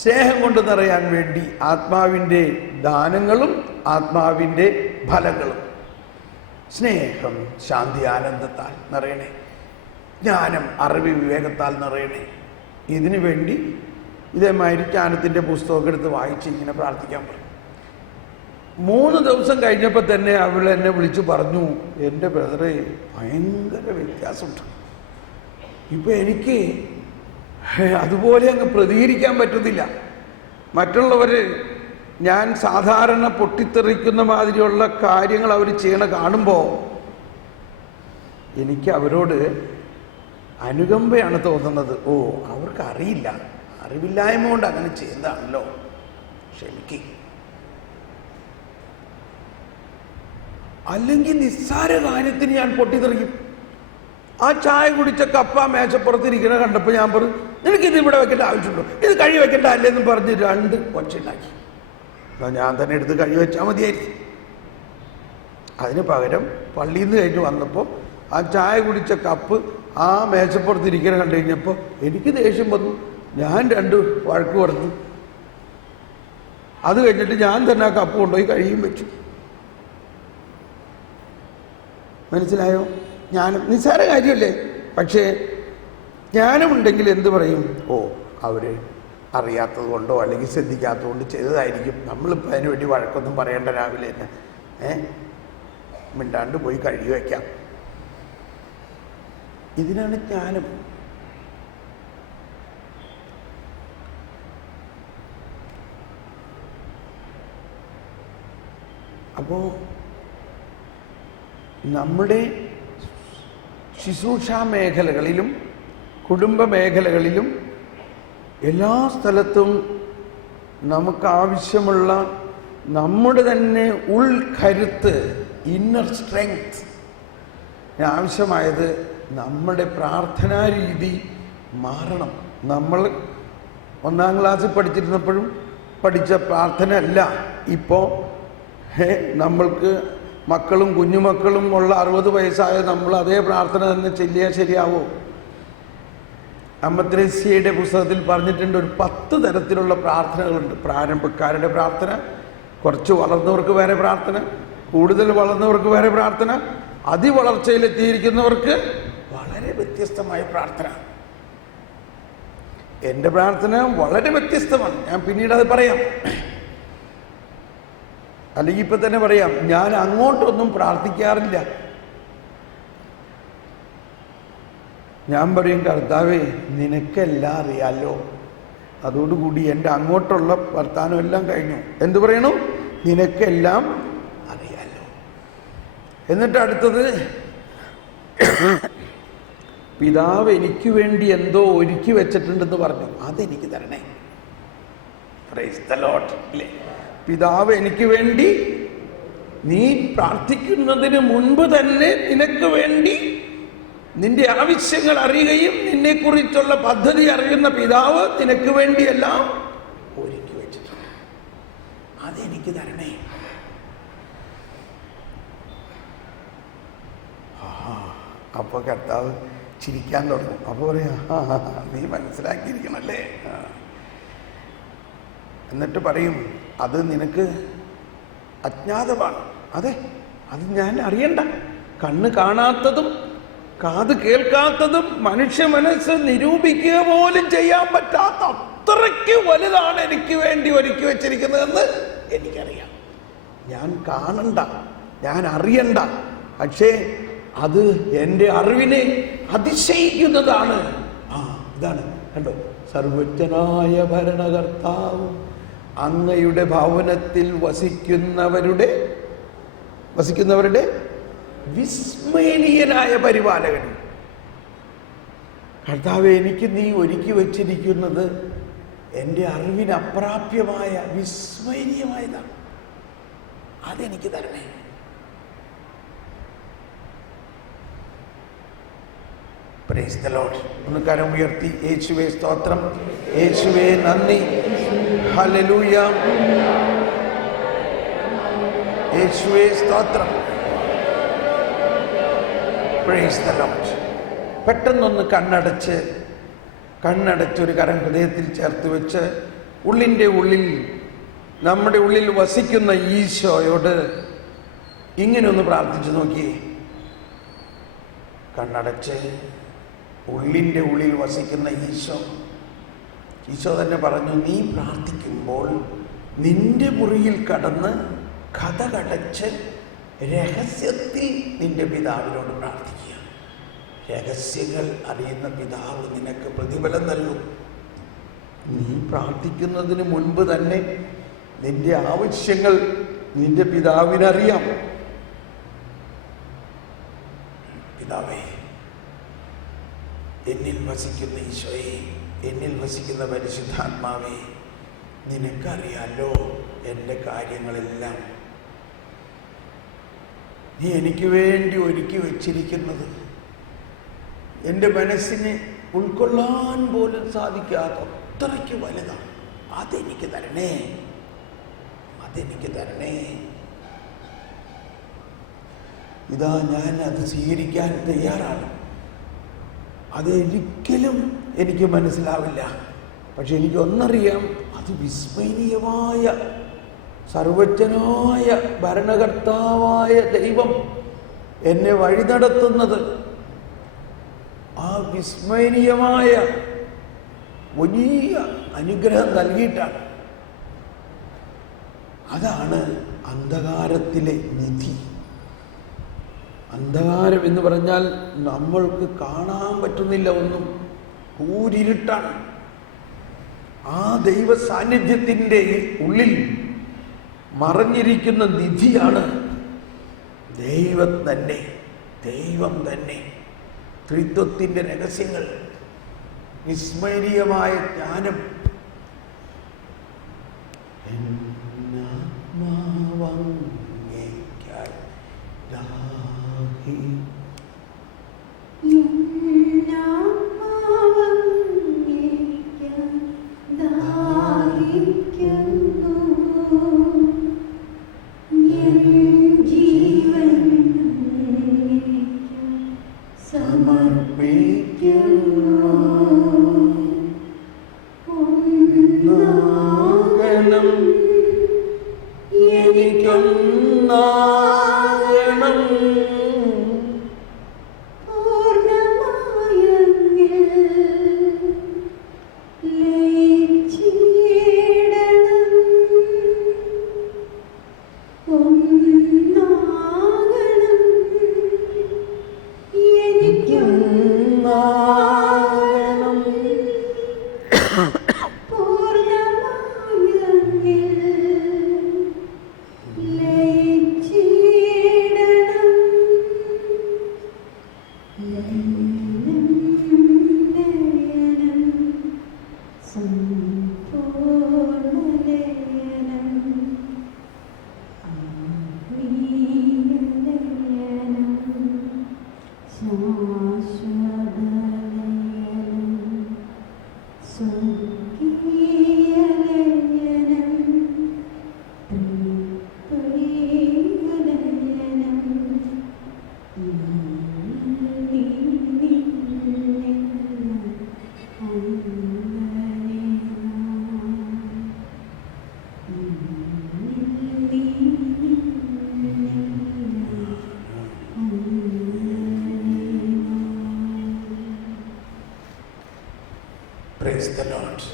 സ്നേഹം കൊണ്ട് നിറയാൻ വേണ്ടി ആത്മാവിൻ്റെ ദാനങ്ങളും ആത്മാവിൻ്റെ ഫലങ്ങളും. സ്നേഹം ശാന്തി ആനന്ദത്താൽ നിറയണേ, ജ്ഞാനം അറിവ് വിവേകത്താൽ നിറയണേ. ഇതിനു വേണ്ടി ഇതേമാതിരി ജ്ഞാനത്തിൻ്റെ പുസ്തകമൊക്കെ എടുത്ത് വായിച്ച് ഇങ്ങനെ പ്രാർത്ഥിക്കാൻ പറഞ്ഞു. 3 ദിവസം കഴിഞ്ഞപ്പോൾ തന്നെ അവൾ എന്നെ വിളിച്ചു പറഞ്ഞു, എൻ്റെ ബ്രദറെ ഭയങ്കര വ്യത്യാസമുണ്ട്. ഇപ്പം എനിക്ക് അതുപോലെ അങ്ങ് പ്രതികരിക്കാൻ പറ്റുന്നില്ല. മറ്റുള്ളവർ ഞാൻ സാധാരണ പൊട്ടിത്തെറിക്കുന്ന മാതിരിയുള്ള കാര്യങ്ങൾ അവർ ചെയ്യണ കാണുമ്പോൾ എനിക്ക് അവരോട് അനുകമ്പയാണ് തോന്നുന്നത്. ഓ, അവർക്കറിയില്ല, അറിവില്ലായ്മ കൊണ്ട് അങ്ങനെ ചെയ്യുന്നതാണല്ലോ, ക്ഷമിക്കും. അല്ലെങ്കിൽ നിസ്സാര കാര്യത്തിന് ഞാൻ പൊട്ടിത്തെറിക്കും. ആ ചായ കുടിച്ച കപ്പ മേശപ്പുറത്തിരിക്കണ കണ്ടപ്പോൾ ഞാൻ പറഞ്ഞു, നിനക്കിത് ഇവിടെ വെക്കേണ്ട ആവശ്യമുണ്ടോ, ഇത് കഴി വെക്കേണ്ട അല്ലേന്ന് പറഞ്ഞ് 2 ഒച്ചുണ്ടാക്കി. എന്നാൽ ഞാൻ തന്നെ എടുത്ത് കഴി വെച്ചാൽ മതിയായിരിക്കും. അതിന് പകരം പള്ളിയിൽ നിന്ന് കഴിഞ്ഞ് വന്നപ്പോൾ ആ ചായ കുടിച്ച കപ്പ് ആ മേശപ്പുറത്തിരിക്കണ കണ്ടു കഴിഞ്ഞപ്പോൾ എനിക്ക് ദേഷ്യം വന്നു. ഞാൻ 2 വഴക്ക് പറഞ്ഞു. അത് കഴിഞ്ഞിട്ട് ഞാൻ തന്നെ ആ കപ്പ് കൊണ്ടുപോയി കഴിയും വെച്ചു. മനസ്സിലായോ? ജ്ഞാനം നിസ്സാര കാര്യമല്ലേ? പക്ഷേ ജ്ഞാനമുണ്ടെങ്കിൽ എന്ത് പറയും? ഓ, അവർ അറിയാത്തത് കൊണ്ടോ അല്ലെങ്കിൽ ശ്രദ്ധിക്കാത്തത് കൊണ്ട് ചെയ്തതായിരിക്കും, നമ്മളിപ്പോൾ അതിന് വേണ്ടി വഴക്കൊന്നും പറയേണ്ട, രാവിലെ തന്നെ മിണ്ടാണ്ട് പോയി കഴുകി വയ്ക്കാം. ഇതിനാണ് ജ്ഞാനം. അപ്പോൾ നമ്മുടെ ശുശ്രൂഷാ മേഖലകളിലും കുടുംബ മേഖലകളിലും എല്ലാ സ്ഥലത്തും നമുക്കാവശ്യമുള്ള നമ്മുടെ തന്നെ ഉൾക്കരുത്ത്, ഇന്നർ സ്ട്രെങ്ത് ആവശ്യമായത് നമ്മുടെ പ്രാർത്ഥനാ രീതി മാറണം. നമ്മൾ 1-ാം ക്ലാസ്സിൽ പഠിച്ചിരുന്നപ്പോഴും പഠിച്ച പ്രാർത്ഥന അല്ല ഇപ്പോൾ നമ്മൾക്ക് മക്കളും കുഞ്ഞുമക്കളും ഉള്ള 60 വയസ്സായ നമ്മൾ അതേ പ്രാർത്ഥന തന്നെ ചൊല്ലിയാൽ ശരിയാവോ? അമ്മത്രേസ്യയുടെ പുസ്തകത്തിൽ പറഞ്ഞിട്ടുണ്ട്, ഒരു 10 തരത്തിലുള്ള പ്രാർത്ഥനകളുണ്ട്. പ്രാരംഭക്കാരുടെ പ്രാർത്ഥന, കുറച്ച് വളർന്നവർക്ക് വേറെ പ്രാർത്ഥന, കൂടുതൽ വളർന്നവർക്ക് വേറെ പ്രാർത്ഥന, അതിവളർച്ചയിലെത്തിയിരിക്കുന്നവർക്ക് വളരെ വ്യത്യസ്തമായ പ്രാർത്ഥന. എൻ്റെ പ്രാർത്ഥന വളരെ വ്യത്യസ്തമാണ്. ഞാൻ പിന്നീട് അത് പറയാം, അല്ലെങ്കിൽ ഇപ്പം തന്നെ പറയാം. ഞാൻ അങ്ങോട്ടൊന്നും പ്രാർത്ഥിക്കാറില്ല. ഞാൻ പറയും, കർത്താവേ നിനക്കെല്ലാം അറിയാലോ, അതോടുകൂടി എൻ്റെ അങ്ങോട്ടുള്ള വർത്താനം എല്ലാം കഴിഞ്ഞു. എന്തു പറയണു? നിനക്കെല്ലാം അറിയാലോ. എന്നിട്ട് അടുത്തത്, പിതാവ് എനിക്ക് വേണ്ടി എന്തോ ഒരുക്കി വെച്ചിട്ടുണ്ടെന്ന് പറഞ്ഞു, അതെനിക്ക് തരണേ. Praise the Lord. അല്ലേ? പിതാവ് എനിക്ക് വേണ്ടി, നീ പ്രാർത്ഥിക്കുന്നതിന് മുൻപ് തന്നെ നിനക്ക് വേണ്ടി നിന്റെ ആവശ്യങ്ങൾ അറിയുകയും നിന്നെക്കുറിച്ചുള്ള പദ്ധതി അറിയുന്ന പിതാവ് നിനക്ക് വേണ്ടിയെല്ലാം ഒരുക്കി വെച്ചിട്ടുണ്ട്. അതെനിക്ക് തരണേ. അപ്പൊ കർത്താവ് ചിരിക്കാൻ തുടങ്ങും. അപ്പോൾ പറയാ, നീ മനസ്സിലാക്കിയിരിക്കണല്ലേ. എന്നിട്ട് പറയും, അത് നിനക്ക് അജ്ഞാതമാണ്. അതെ, അത് ഞാൻ അറിയണ്ട. കണ്ണ് കാണാത്തതും കാത് കേൾക്കാത്തതും മനുഷ്യ മനസ്സ് നിരൂപിക്കുക പോലും ചെയ്യാൻ പറ്റാത്ത അത്രയ്ക്ക് വലുതാണ് എനിക്ക് വേണ്ടി ഒരുക്കി വെച്ചിരിക്കുന്നതെന്ന് എനിക്കറിയാം. ഞാൻ കാണണ്ട, ഞാൻ അറിയണ്ട, പക്ഷേ അത് എൻ്റെ അറിവിനെ അതിശയിക്കുന്നതാണ്. ഇതാണ് കണ്ടോ, സർവജ്ഞനായ ഭരണകർത്താവ് അങ്ങയുടെ ഭവനത്തിൽ വസിക്കുന്നവരുടെ വിസ്മയനീയനായ പരിപാലകൻ. കർത്താവേ, എനിക്ക് നീ ഒരുക്കി വച്ചിരിക്കുന്നത് എൻ്റെ അറിവിന് അപ്രാപ്യമായ വിസ്മയനീയമായതാണ്. അതെനിക്ക് തരണേ. Praise the Lord. ഒന്ന് കരം ഉയർത്തി യേശുവേ സ്തോത്രം, യേശുവേ നന്ദി, ഹല്ലേലൂയ, യേശുവേ സ്തോത്രം. Praise the Lord. പെട്ടെന്നൊന്ന് കണ്ണടച്ചൊരു കരം ഹൃദയത്തിൽ ചേർത്ത് വെച്ച് ഉള്ളിൻ്റെ ഉള്ളിൽ, നമ്മുടെ ഉള്ളിൽ വസിക്കുന്ന ഈശോയോട് ഇങ്ങനെയൊന്ന് പ്രാർത്ഥിച്ചു നോക്കിയേ. കണ്ണടച്ച് ഉള്ളിൻ്റെ ഉള്ളിൽ വസിക്കുന്ന ഈശോ തന്നെ പറഞ്ഞു, നീ പ്രാർത്ഥിക്കുമ്പോൾ നിന്റെ മുറിയിൽ കടന്ന് കതകടച്ച് രഹസ്യത്തിൽ നിന്റെ പിതാവിനോട് പ്രാർത്ഥിക്കുക. രഹസ്യങ്ങൾ അറിയുന്ന പിതാവ് നിനക്ക് പ്രതിഫലം നൽകും. നീ പ്രാർത്ഥിക്കുന്നതിന് മുൻപ് തന്നെ നിന്റെ ആവശ്യങ്ങൾ നിന്റെ പിതാവിനറിയാം. പിതാവേ, എന്നിൽ വസിക്കുന്ന ഈശോയെ, എന്നിൽ വസിക്കുന്ന പരിശുദ്ധാത്മാവേ, നിനക്കറിയാലോ എൻ്റെ കാര്യങ്ങളെല്ലാം. നീ എനിക്ക് വേണ്ടി ഒരുക്കി വച്ചിരിക്കുന്നത് എൻ്റെ മനസ്സിനെ ഉൾക്കൊള്ളാൻ പോലും സാധിക്കാത്ത അത്രയ്ക്ക് വലുതാണ്. അതെനിക്ക് തരണേ, അതെനിക്ക് തരണേ. ഇതാ ഞാൻ അത് സ്വീകരിക്കാൻ തയ്യാറാണ്. അതൊരിക്കലും എനിക്ക് മനസ്സിലാവില്ല, പക്ഷെ എനിക്കൊന്നറിയാം, അത് വിസ്മയനീയമായ സർവജ്ഞനായ ഭരണകർത്താവായ ദൈവം എന്നെ വഴി നടത്തുന്നത് ആ വിസ്മയനീയമായ വലിയ അനുഗ്രഹം നൽകിയിട്ടാണ്. അതാണ് അന്ധകാരത്തിലെ നിധി. അന്ധകാരം എന്ന് പറഞ്ഞാൽ നമ്മൾക്ക് കാണാൻ പറ്റുന്നില്ല ഒന്നും, കൂരിരുട്ടാണ്. ആ ദൈവ സാന്നിധ്യത്തിൻ്റെ ഉള്ളിൽ മറഞ്ഞിരിക്കുന്ന നിധിയാണ് ദൈവം തന്നെ. ത്രിത്വത്തിൻ്റെ രഹസ്യങ്ങൾ, വിസ്മരണീയമായ ജ്ഞാനം. Praise the Lord.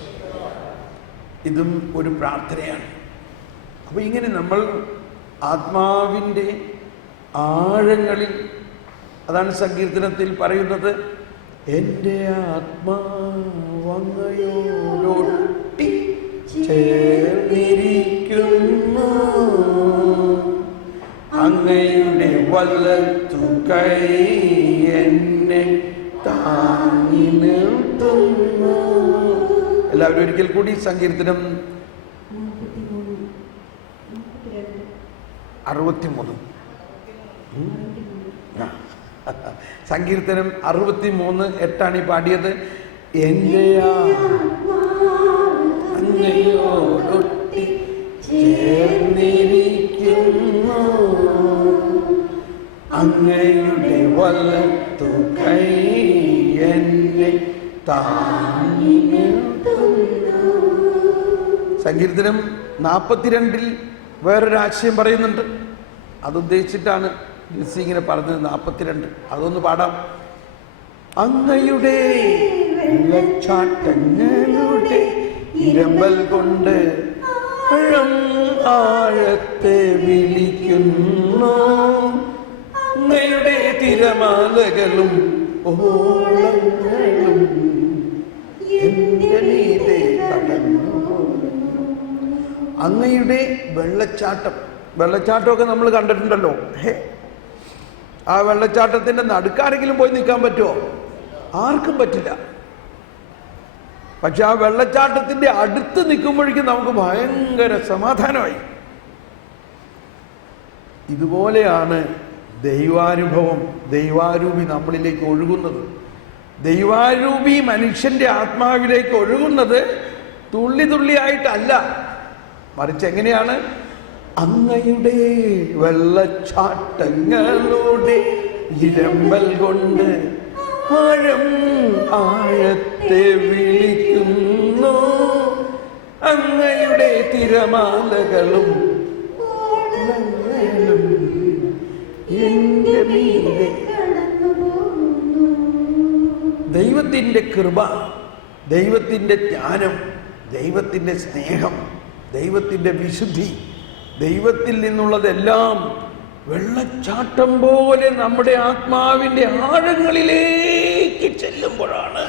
ഇതും ഒരു പ്രാർത്ഥനയാണ്. അപ്പോൾ ഇങ്ങനെ നമ്മൾ ആത്മാവിൻ്റെ ആഴങ്ങളിൽ, അതാണ് സങ്കീർത്തനത്തിൽ പറയുന്നത്, എൻ്റെ ആത്മാവങ്ങയോടൊട്ടി ചേർന്നിരിക്കുന്നു, അങ്ങയുടെ വലത്തു കൈ എന്നെ താങ്ങി നിർത്തുന്നു. എല്ലാവരും ഒരിക്കൽ കൂടി സങ്കീർത്തനം 63. സങ്കീർത്തനം 63:8 ഈ പാടിയത്. എൻ്റെ അങ്ങയോടൊട്ടി ചേർന്നിരിക്കുന്നു, അങ്ങയുടെ വലത്തു കൈ എന്നെ താങ്ങി നിർത്തുന്നു. സങ്കീർത്തനം 42 വേറൊരാശയം പറയുന്നുണ്ട്. അതുദ്ദേശിച്ചിട്ടാണ് ലിസി ഇങ്ങനെ പറഞ്ഞത്. 42 അതൊന്ന് പാടാം. അങ്ങയുടെ വെള്ളച്ചാട്ടങ്ങളുടെ ഇരമ്പൽ കൊണ്ട് ആഴത്തെ വിളിക്കുന്നു, അങ്ങയുടെ തിരമാലകളും ഓളങ്ങളും എന്റെ മീതെ കടന്നു. അങ്ങയുടെ വെള്ളച്ചാട്ടമൊക്കെ നമ്മൾ കണ്ടിട്ടുണ്ടല്ലോ. ആ വെള്ളച്ചാട്ടത്തിന്റെ നടുക്കാരെങ്കിലും പോയി നിൽക്കാൻ പറ്റുമോ? ആർക്കും പറ്റില്ല. പക്ഷെ ആ വെള്ളച്ചാട്ടത്തിന്റെ അടുത്ത് നിൽക്കുമ്പോഴേക്കും നമുക്ക് ഭയങ്കര സമാധാനമായി. ഇതുപോലെയാണ് ദൈവാനുഭവം, ദൈവാരൂപി നമ്മളിലേക്ക് ഒഴുകുന്നത്. ദൈവാരൂപി മനുഷ്യന്റെ ആത്മാവിലേക്ക് ഒഴുകുന്നത് തുള്ളി തുള്ളിയായിട്ടല്ല, മറിച്ച് എങ്ങനെയാണ്? അങ്ങയുടെ വെള്ളച്ചാട്ടങ്ങളുടെ ഇരമ്പൽ കൊണ്ട് ആഴത്തെ വിളിക്കുന്നു, അങ്ങയുടെ തിരമാലകളും എന്റെ മീതെ. ദൈവത്തിൻ്റെ കൃപ, ദൈവത്തിൻ്റെ ജ്ഞാനം, ദൈവത്തിൻ്റെ സ്നേഹം, ദൈവത്തിൻ്റെ വിശുദ്ധി, ദൈവത്തിൽ നിന്നുള്ളതെല്ലാം വെള്ളച്ചാട്ടം പോലെ നമ്മുടെ ആത്മാവിൻ്റെ ആഴങ്ങളിലേക്ക് ചെല്ലുമ്പോഴാണ്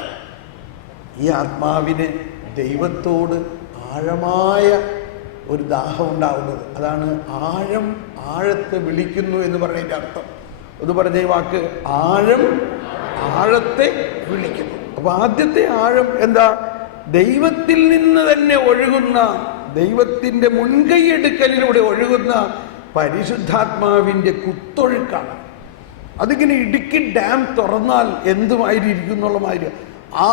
ഈ ആത്മാവിന് ദൈവത്തോട് ആഴമായ ഒരു ദാഹം ഉണ്ടാവുന്നത്. അതാണ് ആഴത്തെ വിളിക്കുന്നു എന്ന് പറയുന്നതിൻ്റെ അർത്ഥം. ഒന്ന് പറഞ്ഞ ഈ വാക്ക്, ആഴത്തെ വിളിക്കുന്നു. അപ്പൊ ആദ്യത്തെ ആഴം എന്താ? ദൈവത്തിൽ നിന്ന് തന്നെ ഒഴുകുന്ന, ദൈവത്തിൻ്റെ മുൻകൈയെടുക്കലിലൂടെ ഒഴുകുന്ന പരിശുദ്ധാത്മാവിൻ്റെ കുത്തൊഴുക്കാണ്. അതിങ്ങനെ ഇടുക്കി ഡാം തുറന്നാൽ എന്തുമായിരിക്കും എന്നുള്ള മാതിരി ആ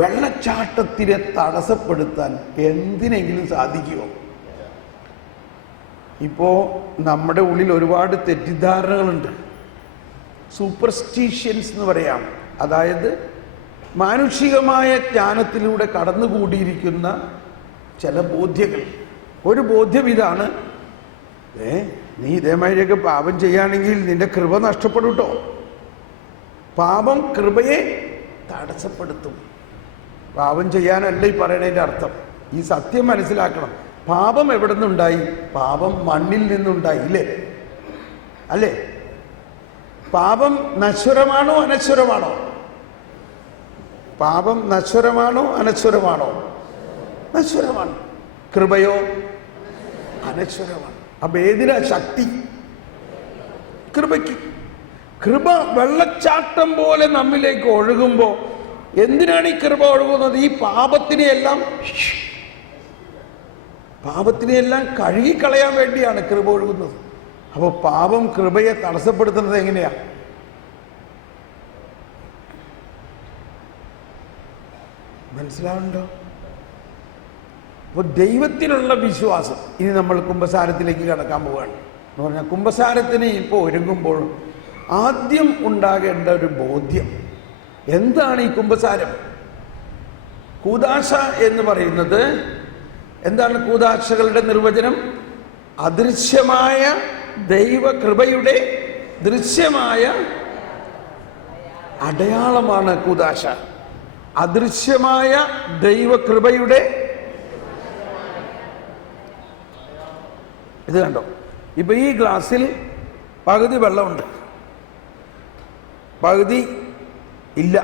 വെള്ളച്ചാട്ടത്തിനെ തടസ്സപ്പെടുത്താൻ എന്തിനെങ്കിലും സാധിക്കുമോ? ഇപ്പോൾ നമ്മുടെ ഉള്ളിൽ ഒരുപാട് തെറ്റിദ്ധാരണകളുണ്ട്. സൂപ്പർസ്റ്റിഷ്യൻസ് എന്ന് പറയാം. അതായത് മാനുഷികമായ ജ്ഞാനത്തിലൂടെ കടന്നുകൂടിയിരിക്കുന്ന ചില ബോധ്യങ്ങൾ. ഒരു ബോധ്യം ഇതാണ്, നീ ഇതേമാതിരിയൊക്കെ പാപം ചെയ്യുകയാണെങ്കിൽ നിന്റെ കൃപ നഷ്ടപ്പെടും കേട്ടോ. പാപം കൃപയെ തടസ്സപ്പെടുത്തും. പാപം ചെയ്യാനല്ല ഈ പറയണതിൻ്റെ അർത്ഥം. ഈ സത്യം മനസ്സിലാക്കണം. പാപം എവിടെ നിന്നുണ്ടായി? പാപം മണ്ണിൽ നിന്നുണ്ടായി, അല്ലേ? പാപം നശ്വരമാണോ അനശ്വരമാണോ? പാപം നശ്വരമാണോ അനശ്വരമാണോ? നശ്വരമാണ്. കൃപയോ അനശ്വരമാണ്. അപ്പൊ ഏതിനാ ശക്തി? കൃപയ്ക്ക്. കൃപ വെള്ളച്ചാട്ടം പോലെ നമ്മിലേക്ക് ഒഴുകുമ്പോൾ എന്തിനാണ് ഈ കൃപ ഒഴുകുന്നത്? ഈ പാപത്തിനെയെല്ലാം കഴുകിക്കളയാൻ വേണ്ടിയാണ് കൃപ ഒഴുകുന്നത്. അപ്പോൾ പാപം കൃപയെ തടസ്സപ്പെടുത്തുന്നത് എങ്ങനെയാ? മനസ്സിലാവുന്നുണ്ടോ? അപ്പോൾ ദൈവത്തിലുള്ള വിശ്വാസം. ഇനി നമ്മൾ കുമ്പസാരത്തിലേക്ക് കടക്കാൻ പോവുകയാണ്. എന്ന് പറഞ്ഞാൽ കുമ്പസാരത്തിന് ഇപ്പോൾ ഒരുങ്ങുമ്പോൾ ആദ്യം ഉണ്ടാകേണ്ട ഒരു ബോധ്യം എന്താണ്? ഈ കുമ്പസാരം, കൂദാശ എന്ന് പറയുന്നത് എന്താണ്? കൂദാശകളുടെ നിർവചനം അദൃശ്യമായ ദൈവകൃപയുടെ ദൃശ്യമായ അടയാളമാണ് കൂദാശ. അദൃശ്യമായ ദൈവകൃപയുടെ ഇത് കണ്ടോ? ഇപ്പൊ ഈ ഗ്ലാസ്സിൽ പകുതി വെള്ളമുണ്ട്, പകുതി ഇല്ല.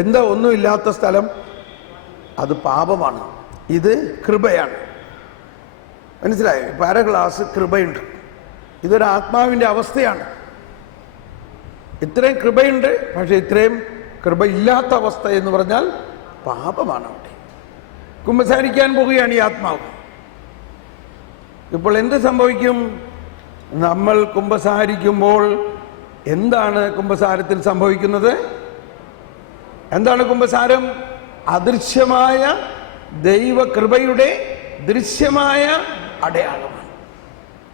എന്താ ഒന്നുമില്ലാത്ത സ്ഥലം? അത് പാപമാണ്, ഇത് കൃപയാണ്. മനസ്സിലായോ? ഇപ്പം അര ഗ്ലാസ് കൃപയുണ്ട്. ഇതൊരു ആത്മാവിൻ്റെ അവസ്ഥയാണ്. ഇത്രയും കൃപയുണ്ട്, പക്ഷെ ഇത്രയും കൃപ ഇല്ലാത്ത അവസ്ഥ എന്ന് പറഞ്ഞാൽ പാപമാണ്. അവിടെ കുമ്പസാരിക്കാൻ പോവുകയാണ് ഈ ആത്മാവ്. ഇപ്പോൾ എന്ത് സംഭവിക്കും? നമ്മൾ കുമ്പസാരിക്കുമ്പോൾ എന്താണ് കുമ്പസാരത്തിൽ സംഭവിക്കുന്നത്? എന്താണ് കുമ്പസാരം? അദൃശ്യമായ ദൈവകൃപയുടെ ദൃശ്യമായ അടയാളമാണ്.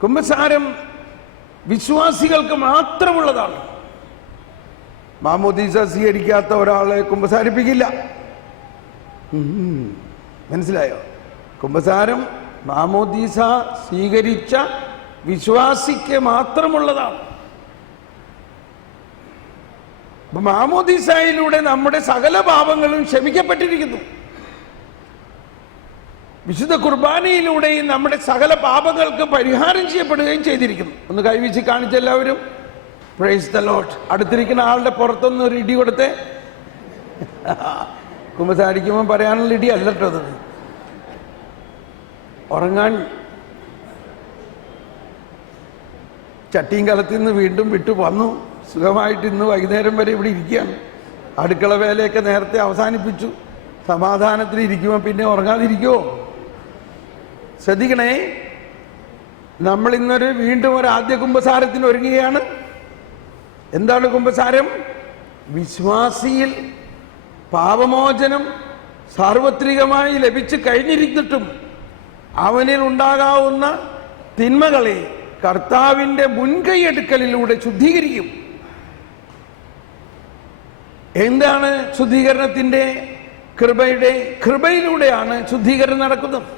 കുമ്പസാരം വിശ്വാസികൾക്ക് മാത്രമുള്ളതാണ്. മാമോദീസ സ്വീകരിക്കാത്ത ഒരാളെ കുമ്പസാരിപ്പിക്കില്ല. മനസ്സിലായോ? കുമ്പസാരം മാമോദീസ സ്വീകരിച്ച വിശ്വാസിക്ക് മാത്രമുള്ളതാണ്. മാമോദീസയിലൂടെ നമ്മുടെ സകല പാപങ്ങളും ക്ഷമിക്കപ്പെട്ടിരിക്കുന്നു. വിശുദ്ധ കുർബാനയിലൂടെയും നമ്മുടെ സകല പാപങ്ങൾക്ക് പരിഹാരം ചെയ്യപ്പെടുകയും ചെയ്തിരിക്കുന്നു. ഒന്ന് കൈവീശി കാണിച്ചെല്ലാവരും പ്രൈസ് ദ ലോർഡ്. അടുത്തിരിക്കുന്ന ആളുടെ പുറത്തൊന്ന് ഒരു ഇടി കൊടുത്തേ. കുമ്പസാരിക്കുമ്പോൾ പറയാനുള്ള ഇടി അല്ല കേട്ടോ അത്. ഉറങ്ങാൻ ചട്ടിയും കലത്തിൽ നിന്ന് വീണ്ടും വിട്ടു വന്നു. സുഖമായിട്ട് ഇന്ന് വൈകുന്നേരം വരെ ഇവിടെ ഇരിക്കുകയാണ്. അടുക്കള വേലയൊക്കെ നേരത്തെ അവസാനിപ്പിച്ചു. സമാധാനത്തിൽ ഇരിക്കുമ്പോൾ പിന്നെ ഉറങ്ങാതിരിക്കുമോ? ശ്രദ്ധിക്കണേ, നമ്മൾ ഇന്നൊരു വീണ്ടും ഒരു ആദ്യ കുമ്പസാരത്തിന് ഒരുങ്ങുകയാണ്. എന്താണ് കുമ്പസാരം? വിശ്വാസിയിൽ പാപമോചനം സാർവത്രികമായി ലഭിച്ചു കഴിഞ്ഞിരുന്നിട്ടും അവനിൽ ഉണ്ടാകാവുന്ന തിന്മകളെ കർത്താവിൻ്റെ മുൻകൈയെടുക്കലിലൂടെ ശുദ്ധീകരിക്കും. എന്താണ് ശുദ്ധീകരണത്തിൻ്റെ? കൃപയിലൂടെയാണ് ശുദ്ധീകരണം നടക്കുന്നത്.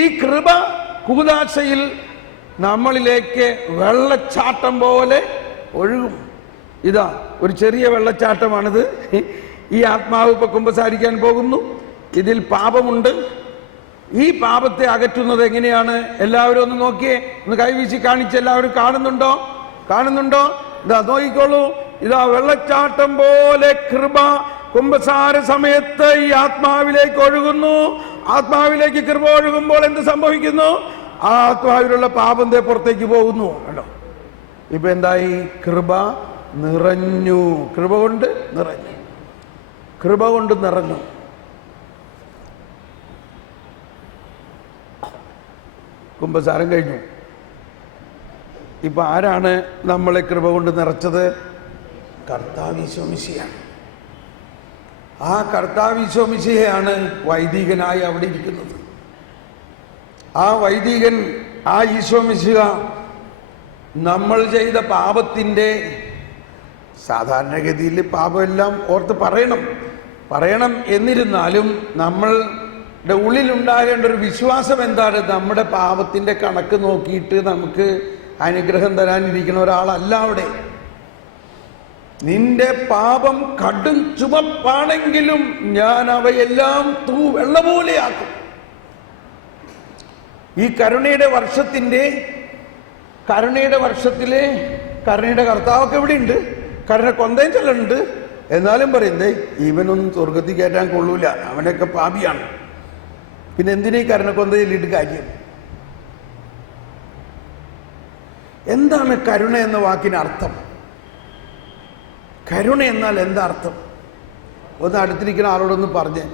ഈ കൃപ കൂദാശയിൽ നമ്മളിലേക്ക് വെള്ളച്ചാട്ടം പോലെ ഒഴുകും. ഇതാ ഒരു ചെറിയ വെള്ളച്ചാട്ടമാണിത്. ഈ ആത്മാവ് ഇപ്പൊ കുമ്പസാരിക്കാൻ പോകുന്നു. ഇതിൽ പാപമുണ്ട്. ഈ പാപത്തെ അകറ്റുന്നത് എങ്ങനെയാണ്? എല്ലാവരും ഒന്ന് നോക്കിയേ, ഒന്ന് കൈവീശി കാണിച്ച്. എല്ലാവരും കാണുന്നുണ്ടോ? ഇതാ നോക്കിക്കോളൂ. ഇതാ വെള്ളച്ചാട്ടം പോലെ കൃപ കുമ്പസാര സമയത്ത് ഈ ആത്മാവിലേക്ക് ഒഴുകുന്നു. ആത്മാവിലേക്ക് കൃപ ഒഴുകുമ്പോൾ എന്ത് സംഭവിക്കുന്നു? ആ ആത്മാവിലുള്ള പാപം പുറത്തേക്ക് പോകുന്നു. കണ്ടോ? ഇപ്പൊ എന്തായി? കൃപ നിറഞ്ഞു. കൃപ കൊണ്ട് നിറഞ്ഞു. കുമ്പസാരം കഴിഞ്ഞു. ഇപ്പൊ ആരാണ് നമ്മളെ കൃപ കൊണ്ട് നിറച്ചത്? കർത്താവ് ഈശോ മിശിഹായാണ്. ആ കർത്താവ് ഈശോ മിശിഹയാണ് വൈദികനായി അവിടെ ഇരിക്കുന്നത്. ആ വൈദികൻ, ആ ഈശോ മിശിഹ നമ്മൾ ചെയ്ത പാപത്തിൻ്റെ, സാധാരണഗതിയിൽ പാപമെല്ലാം ഓർത്ത് പറയണം എന്നിരുന്നാലും നമ്മളുടെ ഉള്ളിലുണ്ടാകേണ്ട ഒരു വിശ്വാസം എന്താണ്? നമ്മുടെ പാപത്തിൻ്റെ കണക്ക് നോക്കിയിട്ട് നമുക്ക് അനുഗ്രഹം തരാനിരിക്കുന്ന ഒരാളല്ല അവിടെ. നിന്റെ പാപം കടും ചുമപ്പാണെങ്കിലും ഞാൻ അവയെല്ലാം വെള്ള പോലെയാക്കും. ഈ കരുണയുടെ വർഷത്തിലെ കരുണയുടെ കർത്താവൊക്കെ ഇവിടെ ഉണ്ട്. കരുണ കൊന്തയും ചെല്ലുന്നുണ്ട്. എന്നാലും പറയുന്നേ ഇവനൊന്നും സ്വർഗത്തിൽ കയറ്റാൻ കൊള്ളൂല, അവനൊക്കെ പാപിയാണ്. പിന്നെ എന്തിനീ കരുണ കൊന്ത ചൊല്ലിയിട്ട് കാര്യം? എന്താണ് കരുണ എന്ന വാക്കിന് അർത്ഥം? കരുണ എന്നാൽ എന്താ അർത്ഥം? ഒന്ന് അടുത്തിരിക്കുന്ന ആളോടൊന്ന് പറഞ്ഞേ,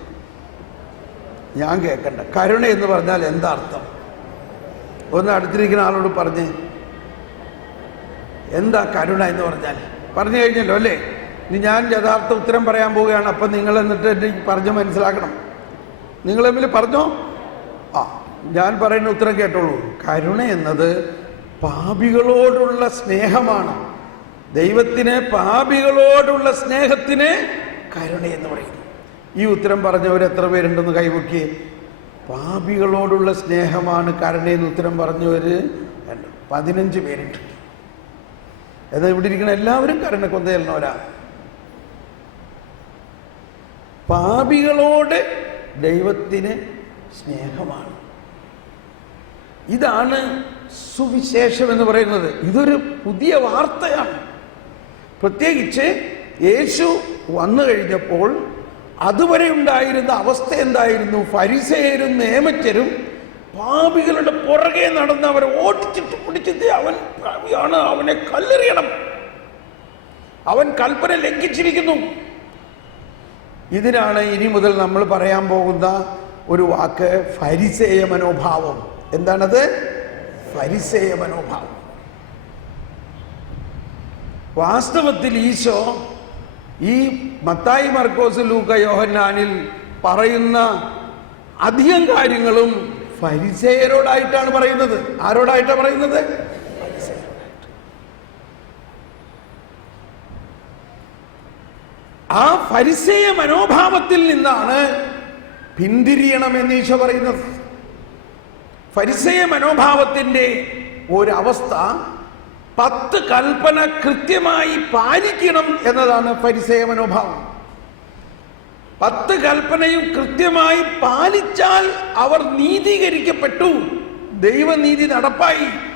ഞാൻ കേൾക്കണ്ട. കരുണ എന്ന് പറഞ്ഞാൽ എന്താ അർത്ഥം? ഒന്ന് അടുത്തിരിക്കുന്ന ആളോട് പറഞ്ഞേ, എന്താ കരുണ എന്ന് പറഞ്ഞാൽ? പറഞ്ഞു കഴിഞ്ഞല്ലോ അല്ലേ? ഇനി ഞാൻ യഥാർത്ഥ ഉത്തരം പറയാൻ പോവുകയാണ്. അപ്പം നിങ്ങൾ എന്നിട്ട് എനിക്ക് പറഞ്ഞ് മനസ്സിലാക്കണം. നിങ്ങൾ തമ്മിൽ പറഞ്ഞോ? ഞാൻ പറയുന്ന ഉത്തരം കേട്ടോളൂ. കരുണ എന്നത് പാപികളോടുള്ള സ്നേഹമാണ്. ദൈവത്തിന് പാപികളോടുള്ള സ്നേഹത്തിന് കരുണയെന്ന് പറയുന്നു. ഈ ഉത്തരം പറഞ്ഞവർ എത്ര പേരുണ്ടെന്ന് കൈവക്കിയേ? പാപികളോടുള്ള സ്നേഹമാണ് കരുണയെന്ന് ഉത്തരം പറഞ്ഞവർ 15 പേരുണ്ട്. എന്നാൽ ഇവിടെ ഇരിക്കുന്ന എല്ലാവരും കരുണ കൊന്തയല്ലോരാ. പാപികളോട് ദൈവത്തിന് സ്നേഹമാണ്. ഇതാണ് സുവിശേഷം എന്ന് പറയുന്നത്. ഇതൊരു പുതിയ വാർത്തയാണ്. പ്രത്യേകിച്ച് യേശു വന്നു കഴിഞ്ഞപ്പോൾ അതുവരെ ഉണ്ടായിരുന്ന അവസ്ഥ എന്തായിരുന്നു? ഫരിസേയരും നിയമജ്ഞരും പാപികളുടെ പുറകെ നടന്ന് അവരെ ഓടിച്ചിട്ട് പിടിച്ചിട്ട് അവൻ പാപിയാണ്, അവനെ കല്ലെറിയണം, അവൻ കൽപ്പന ലംഘിച്ചിരിക്കുന്നു. ഇതിനാണ് ഇനി മുതൽ നമ്മൾ പറയാൻ പോകുന്ന ഒരു വാക്ക് ഫരിസേയ മനോഭാവം. എന്താണത്? ഫരിസേയ മനോഭാവം. വാസ്തവത്തിൽ ഈശോ ഈ മത്തായി, മർക്കോസ്, ലൂക്ക, യോഹന്നാനിൽ പറയുന്ന അധികം കാര്യങ്ങളും ഫരിസേയരോടായിട്ടാണ് പറയുന്നത്. ആരോടായിട്ടാണ് പറയുന്നത്? ആ ഫരിസേയ മനോഭാവത്തിൽ നിന്നാണ് പിന്തിരിയണമെന്ന് ഈശോ പറയുന്നത്. ഫരിസേയ മനോഭാവത്തിന്റെ ഒരവസ്ഥ 10 കൽപ്പന കൃത്യമായി പാലിക്കണം എന്നതാണ് ഫരിസേയ മനോഭാവം. 10 കൽപ്പനയും കൃത്യമായി പാലിച്ചാൽ അവർ നീതീകരിക്കപ്പെട്ടു, ദൈവനീതി നടപ്പായി